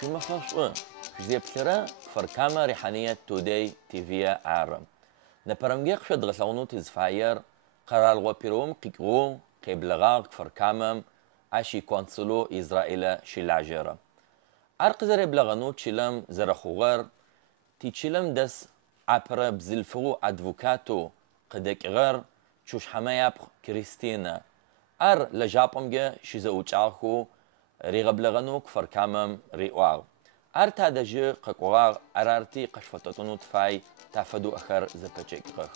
كما فاشوا زيبترا فركاما ريحانية توداي تيفيا عارم نبرمجيق شد غساونو تزفاير قرار غوبيروم قيقو قبلغاق فركامم عشي كونسولو إسرائيل شلاجيرا عرق زر بلغنو تشلم زرخوغر تيتشلم دس عبر بزلفو أدفوكاتو قدك غير تشوش حماياب كريستينا لجابمجا شيزا وچاخو ريغبلغنو كفركامم ريواغ تادجي ققواغ أرارتي قشفتتونو تفاي تافدو أخر زبچيك غخ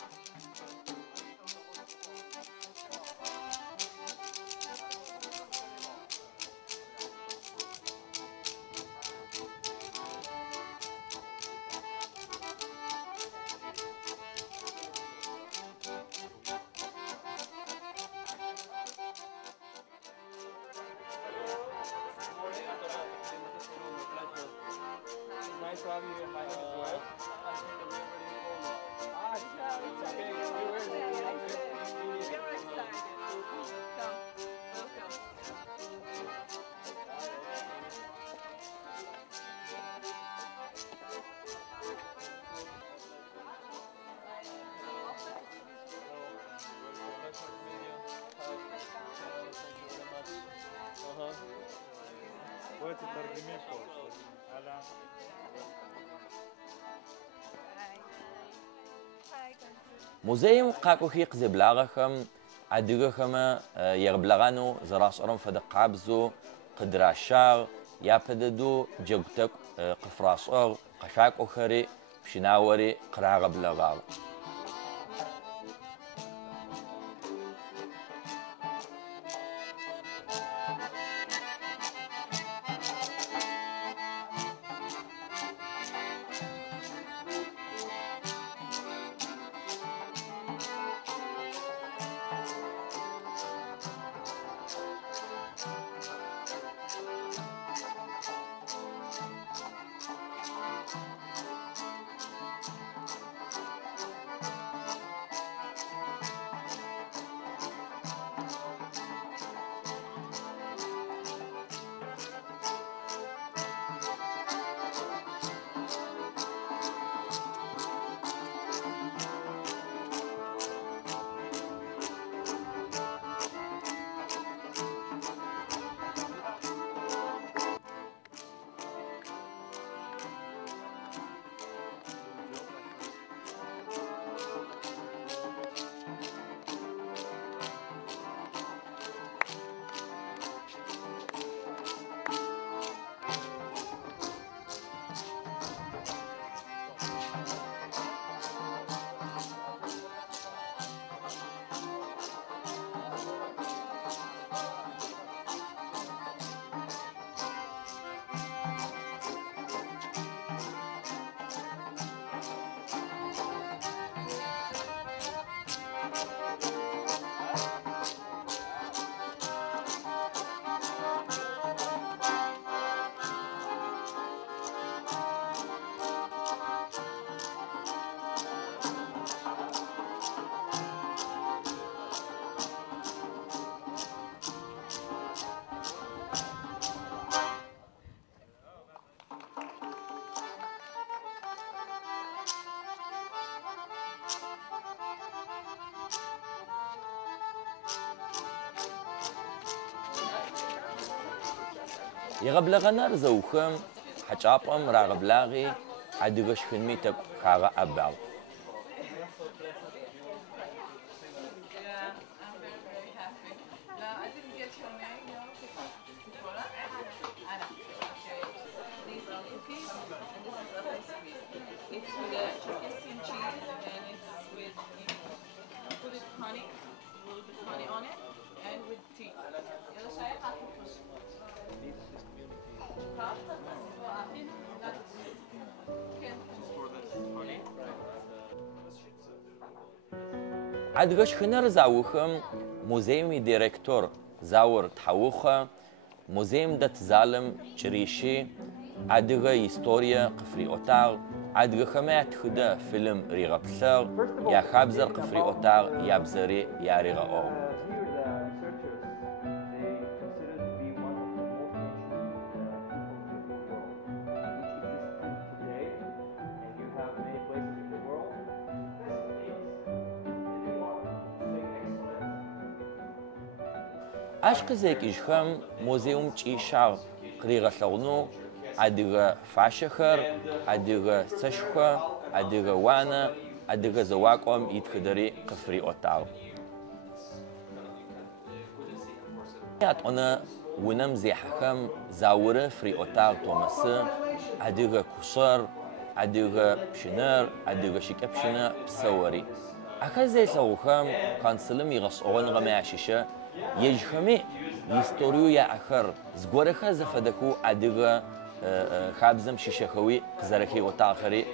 موزيم قاكوخيق زبلاغخم عدوغخم يغبلغانو زراشرم فدقابزو قدراشاغ يابددو جوتك قفراشاغ قشاك أخري بشناوري قراغ بلغاغ يغبلغنا رزوخم حجابم راغبلاغي عدوغش خدمتك كاغا أباو عدغش خنر زاوخم موزيمي ديريكتور زاور تحوخه موزيم دت زالم تشريشي عدغه إستوريا قفري أوتاغ عدغه خمات خدا فيلم ريغا بساغ يا خابزر قفري أوتاغ يا بزري يا ريغا أو أشقزك إجخم موزيوم تشيشار قريغة لغنو أدغ فاشخر أدغ سشخة أدغ وانا أدغ زواقهم يتخدري قفري أوتاو أنا ونم زي حكم زاورة فري أوتاو تومس أدغ كسر أدغ بشنر أدغ شكبشنا بسوري أكازي سوخم كان سلم يغص أغن غمي عشيشة يجخمي يستوريو يا أخر زغورخا زفدكو أدغ خابزم شيشخوي قزرخي وتاخري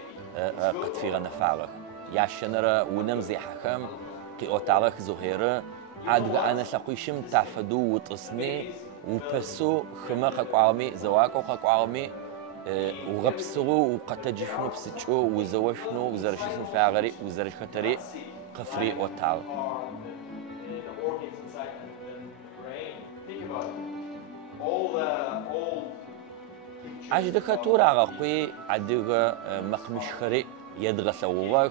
قد في غنفاغ يا شنرا ونمزي حكم قي أوتاغ زهيرة أدغ أنا سقيشم تعفدو وتصني وبسو خما قاقوامي زواقو قاقوامي وغبسغو وقتجفنو بسجو وزوشنو وزرشسن فاغري وزرشختري قفري أوتاغ أجدك تورا غقوي أدغ مقمشخري يدغ سووغ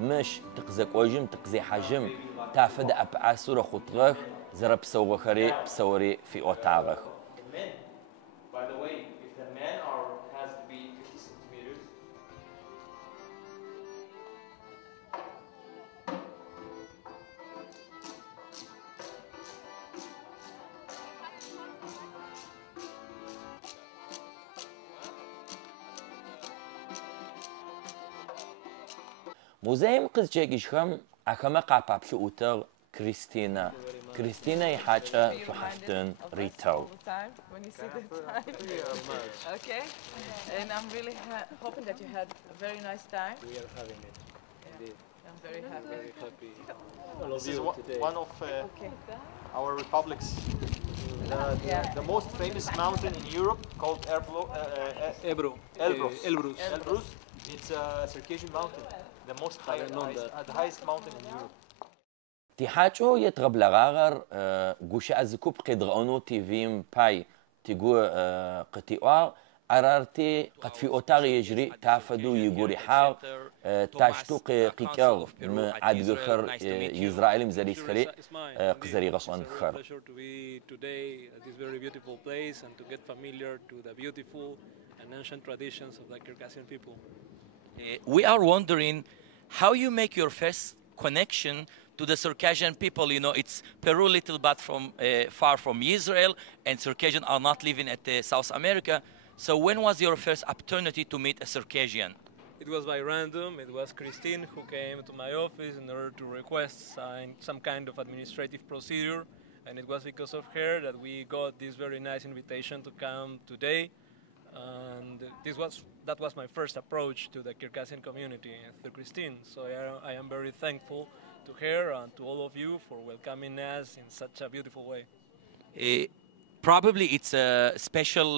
مش تقزك وجم تقزي حجم تافد أبعاسور خطغ زرب سوغخري بسوري في أوتاغ موزيم قز جيجيشخم أكما قاباب شؤوتر كريستينا يحاجة تحفتن ريتو When you see the time. Okay. And I'm really hoping that you had a very nice time. We are having it. Indeed. I'm very happy. Very happy. All of This is you today. one of Okay. our republics. The most famous mountain in Europe called Elbrus. Elbrus. It's a Circassian mountain, the most the highest mountain in Europe. تحاجو يتغب لغاغر قوش أزكوب قدرانو تيفيم باي تيقو قتيوار أرارتي قد في أوتار يجري تافدو يقوري حار تاشتو قيكر عاد غخر يزرائيل مزاليس خري قزري غصان خر We are wondering how you make your first connection to the Circassian people. You know, it's Peru, little bit from far from Israel, and Circassian are not living at South America. So when was your first opportunity to meet a Circassian? It was by random. It was Christine who came to my office in order to request some kind of administrative procedure, and it was because of her that we got this very nice invitation to come today. And that was my first approach to the Circassian community through Christine. So I am very thankful to her and to all of you for welcoming us in such a beautiful way. Probably it's a special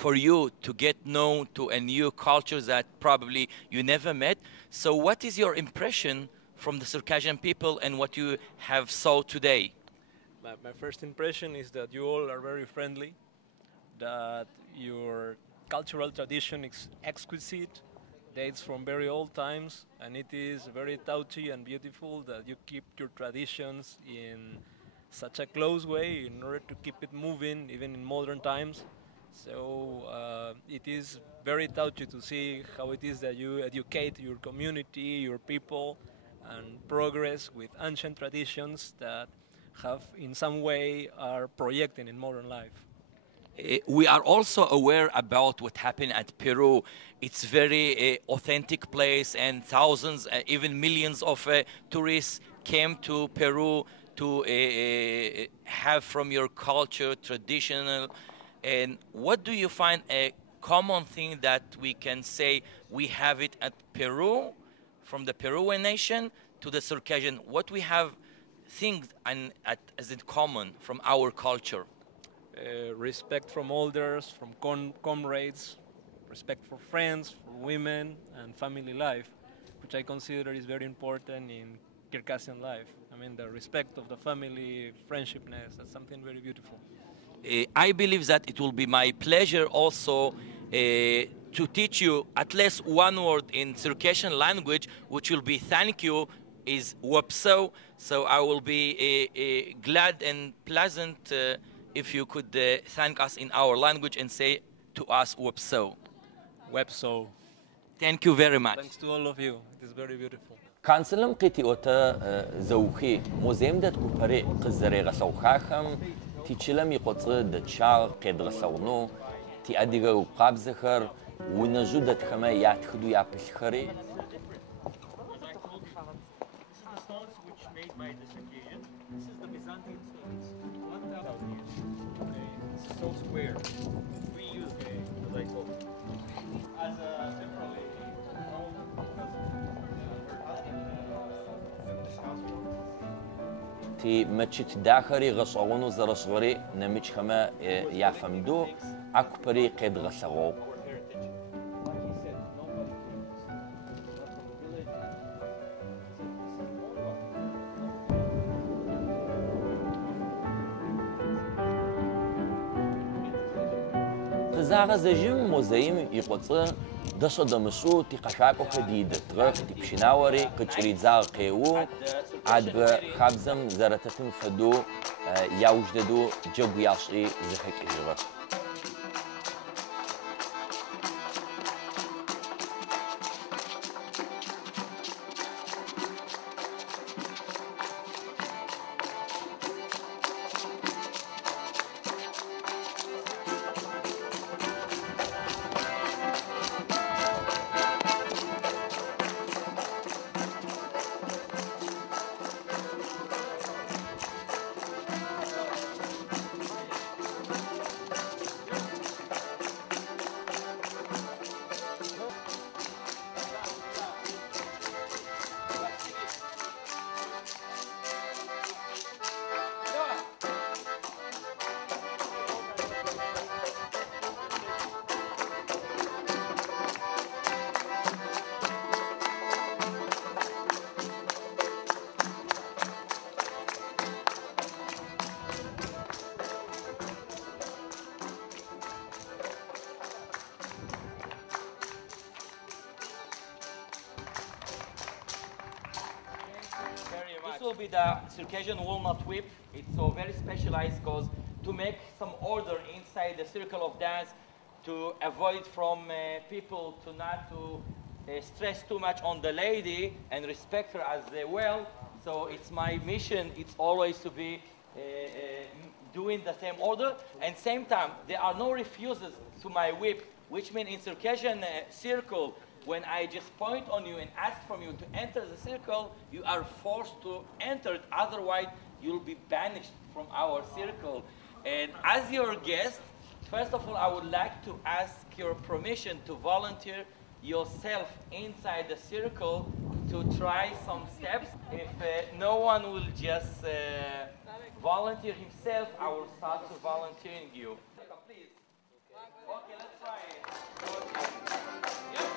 for you to get known to a new culture that probably you never met. So what is your impression from the Circassian people and what you have saw today? My first impression is that you all are very friendly, that your cultural tradition is exquisite, dates from very old times, and it is very touchy and beautiful that you keep your traditions in such a close way in order to keep it moving even in modern times. So it is very touchy to see how it is that you educate your community, your people, and progress with ancient traditions that have in some way are projecting in modern life. We are also aware about what happened at Peru. It's very authentic place, and thousands, even millions of tourists came to Peru to have from your culture, traditional. And what do you find a common thing that we can say we have it at Peru, from the Peruvian nation to the Circassian? What we have things as in common from our culture? Respect from elders, from comrades, respect for friends, for women, and family life, which I consider is very important in Circassian life. I mean, the respect of the family, friendshipness, that's something very beautiful. I believe that it will be my pleasure also to teach you at least one word in Circassian language, which will be thank you is Wapso. So I will be glad and pleasant if you could thank us in our language and say to us Wapso. Wapso. Thank you very much. Thanks to all of you. It is very beautiful. كانسلم قيتي أوتا زوخي موزيم دات كوبري قزري غسوخاخم تيشلم يقصر دتشار قيد غسونو تي أديغا وقاب زخر ونجو دات خما ياتخدو يابسخري. So square. We use as I told you, as a temporary تي متشت داخري غسونو زرشغري نمش خما يافمدو أكبري قيد غسغو. زاغ زجم موزيم يقص دشو دمشو تقشاكو خديد تغرق تبشناوري قشري زاغ قيو عاد خابزم زرتتم فدو يوجددو جبو ياشري زخك إجرا. This will be the Circassian walnut whip. It's so very specialized because to make some order inside the circle of dance, to avoid from people to not to stress too much on the lady and respect her as well. So it's my mission. It's always to be doing the same order, and same time there are no refuses to my whip, which means in Circassian circle, when I just point on you and ask from you to enter the circle, you are forced to enter it, otherwise you'll be banished from our circle. And as your guest, first of all, I would like to ask your permission to volunteer yourself inside the circle to try some steps. If no one will just volunteer himself, I will start to volunteering you. Please. Okay, let's try it. Okay. Yep.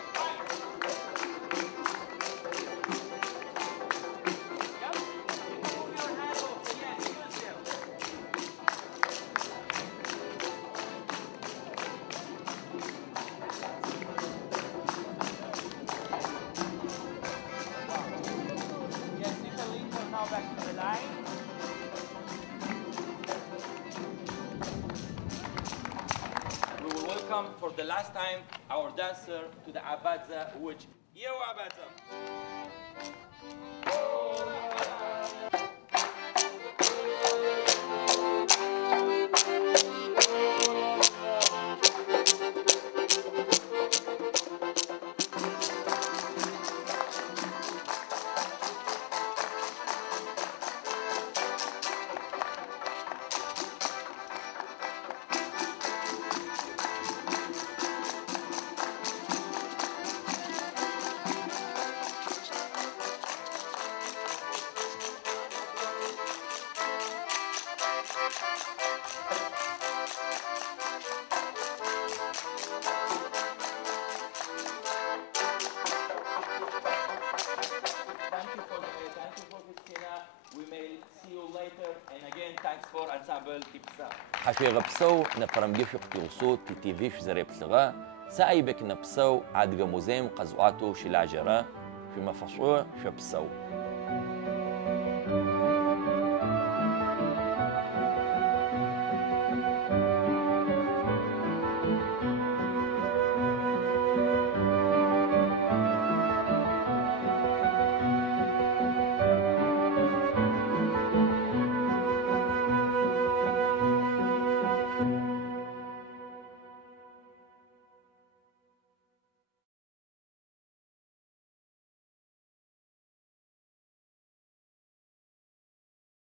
For the last time, our dancer to the Abadza, which Yo Abadza. حشي غبسو نفرمجيش بتوصو تيفيش زري بسغا سايبك نبسو عاد موزيم قزواتو شلاجرة في مفصوع شبسو